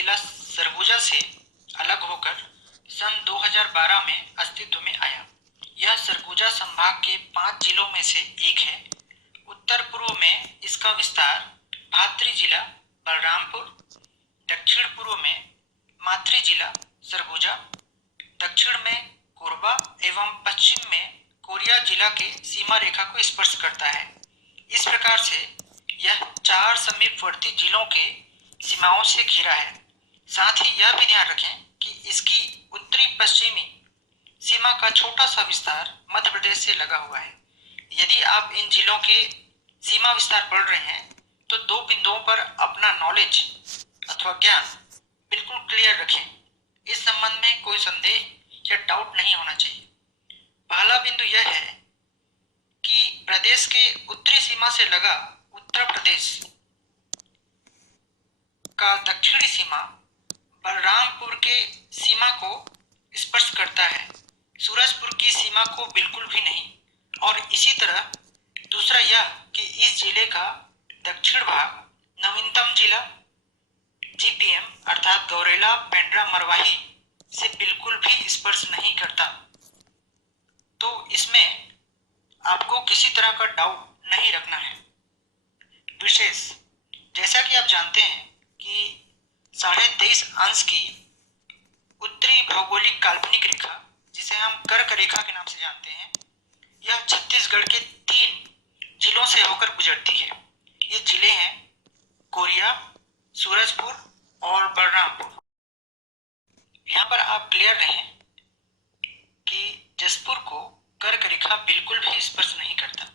जिला सरगुजा से अलग होकर सन 2012 में अस्तित्व में आया। यह सरगुजा संभाग के 5 जिलों में से एक है। उत्तर पूर्व में इसका विस्तार भातरी जिला बलरामपुर, दक्षिण पूर्व में मातरी जिला सरगुजा, दक्षिण में कोरबा एवं पश्चिम में कोरिया जिला के सीमा रेखा को स्पर्श करता है। इस प्रकार से यह 4 समीपवर्ती जिलों के सीमाओं से घिरा है। साथ ही यह भी ध्यान रखें कि इसकी उत्तरी पश्चिमी सीमा का छोटा सा विस्तार मध्य प्रदेश से लगा हुआ है। यदि आप इन जिलों के सीमा विस्तार पढ़ रहे हैं तो 2 बिंदुओं पर अपना नॉलेज अथवा ज्ञान बिल्कुल क्लियर रखें। इस संबंध में कोई संदेह या डाउट नहीं होना चाहिए। पहला बिंदु यह है कि प्रदेश के उत्तरी सीमा से लगा उत्तर प्रदेश का दक्षिणी सीमा बलरामपुर के सीमा को स्पर्श करता है, सूरजपुर की सीमा को बिल्कुल भी नहीं। और इसी तरह दूसरा यह कि इस जिले का दक्षिण भाग नवीनतम जिला जीपीएम अर्थात गौरेला पेंड्रा मरवाही से बिल्कुल भी स्पर्श नहीं करता। तो इसमें आपको किसी तरह का डाउट नहीं रखना है। विशेष जैसा कि आप जानते हैं कि 23.5 अंश की उत्तरी भौगोलिक काल्पनिक रेखा, जिसे हम कर्क रेखा के नाम से जानते हैं, यह छत्तीसगढ़ के 3 जिलों से होकर गुजरती है। ये जिले हैं कोरिया, सूरजपुर और बलरामपुर। यहाँ पर आप क्लियर रहें कि जसपुर को कर्क रेखा बिल्कुल भी स्पर्श नहीं करता।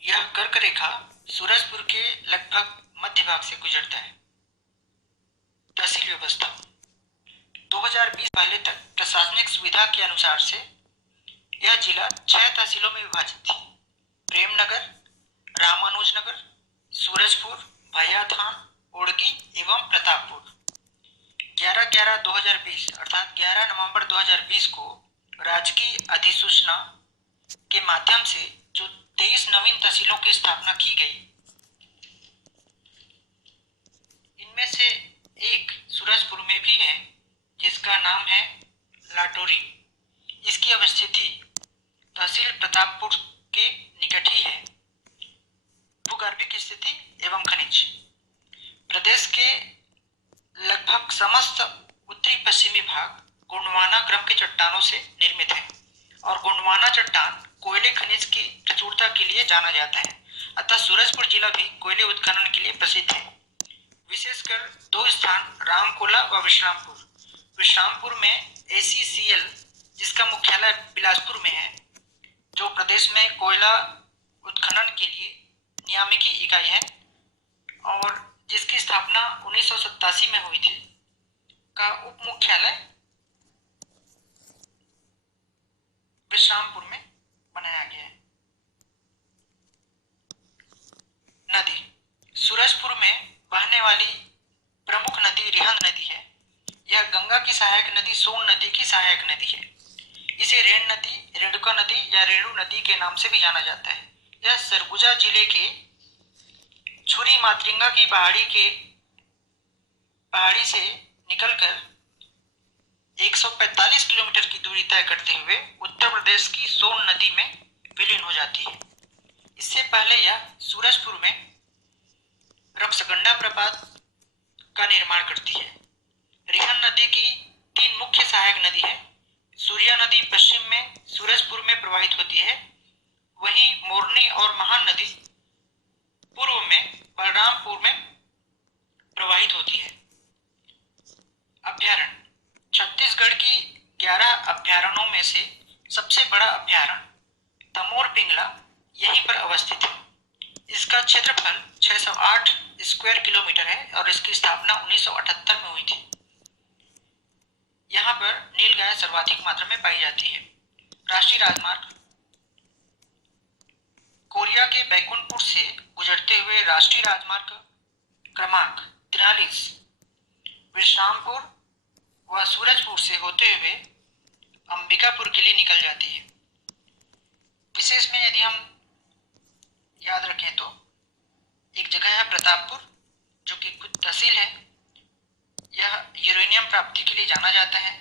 यह कर्क रेखा सूरजपुर के लगभग मध्य भाग से गुजरता है। तहसील व्यवस्था 2020 पहले तक प्रशासनिक सुविधा के अनुसार से यह जिला 6 तहसीलों में विभाजित थी। प्रेमनगर, रामानुजनगर, सूरजपुर, भैयाथान, ओड़गी एवं प्रतापपुर। 11/11/2020 अर्थात 11 नवंबर 2020 को राजकीय अधिसूचना के माध्यम से जो 23 नवीन तहसीलों की स्थापना की गई, इनमें से एक सूरजपुर में भी है जिसका नाम है लाटोरी। इसकी अवस्थिति तहसील प्रतापपुर के निकट ही है। भूगर्भिक स्थिति एवं खनिज प्रदेश के लगभग समस्त उत्तरी पश्चिमी भाग गोंडवाना क्रम के चट्टानों से निर्मित है और गोंडवाना चट्टान कोयले खनिज की प्रचुरता के लिए जाना जाता है। अतः सूरजपुर जिला भी कोयले उत्खनन के लिए प्रसिद्ध है। विशेषकर 2 स्थान रामकोला व विश्रामपुर। विश्रामपुर में ACCL जिसका मुख्यालय बिलासपुर में है, जो प्रदेश में कोयला उत्खनन के लिए नियामकी इकाई है और जिसकी स्थापना 1987 में हुई थी, का उप मुख्यालय विश्रामपुर में बनाया गया है। नदी सूरजपुर में बहने वाली प्रमुख नदी रिहंद नदी है। यह गंगा की सहायक नदी सोन नदी की सहायक नदी है। इसे रेण नदी, रेणुका नदी या रेणु नदी के नाम से भी जाना जाता है। यह सरगुजा जिले के छुरी मातरिंगा की पहाड़ी से निकलकर 145 किलोमीटर की दूरी तय करते हुए उत्तर प्रदेश की सोन नदी में विलीन हो जाती है। इससे पहले यह सूरजपुर में रक्सगंडा प्रपात का निर्माण करती है। रिहंद नदी की 3 मुख्य सहायक नदी है। सूर्या नदी पश्चिम में सूरजपुर में प्रवाहित होती है, वहीं मोरनी और महान नदी पूर्व में बलरामपुर में प्रवाहित होती है। अभ्यारण्य छत्तीसगढ़ की 11 अभ्यारण्यों में से सबसे बड़ा अभ्यारण्य तमोर पिंगला यहीं पर अवस्थित है। इसका क्षेत्रफल 608 स्क्वायर किलोमीटर है और इसकी स्थापना 1978 में हुई थी। यहाँ पर नीलगाय सर्वाधिक मात्रा में पाई जाती है। राष्ट्रीय राजमार्ग कोरिया के बैकुंठपुर से गुजरते हुए राष्ट्रीय राजमार्ग क्रमांक 43 विश्रामपुर व सूरजपुर से होते हुए अंबिकापुर के लिए निकल जाती है। विशेष में यदि हम याद रखें तो एक जगह है लिए जाना जाता है,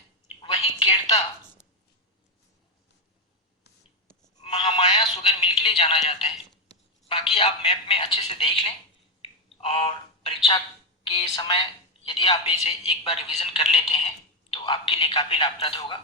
वहीं केरता महामाया शुगर मिल के लिए जाना जाता है। बाकी आप मैप में अच्छे से देख लें और परीक्षा के समय यदि आप इसे एक बार रिवीजन कर लेते हैं तो आपके लिए काफ़ी लाभप्रद होगा।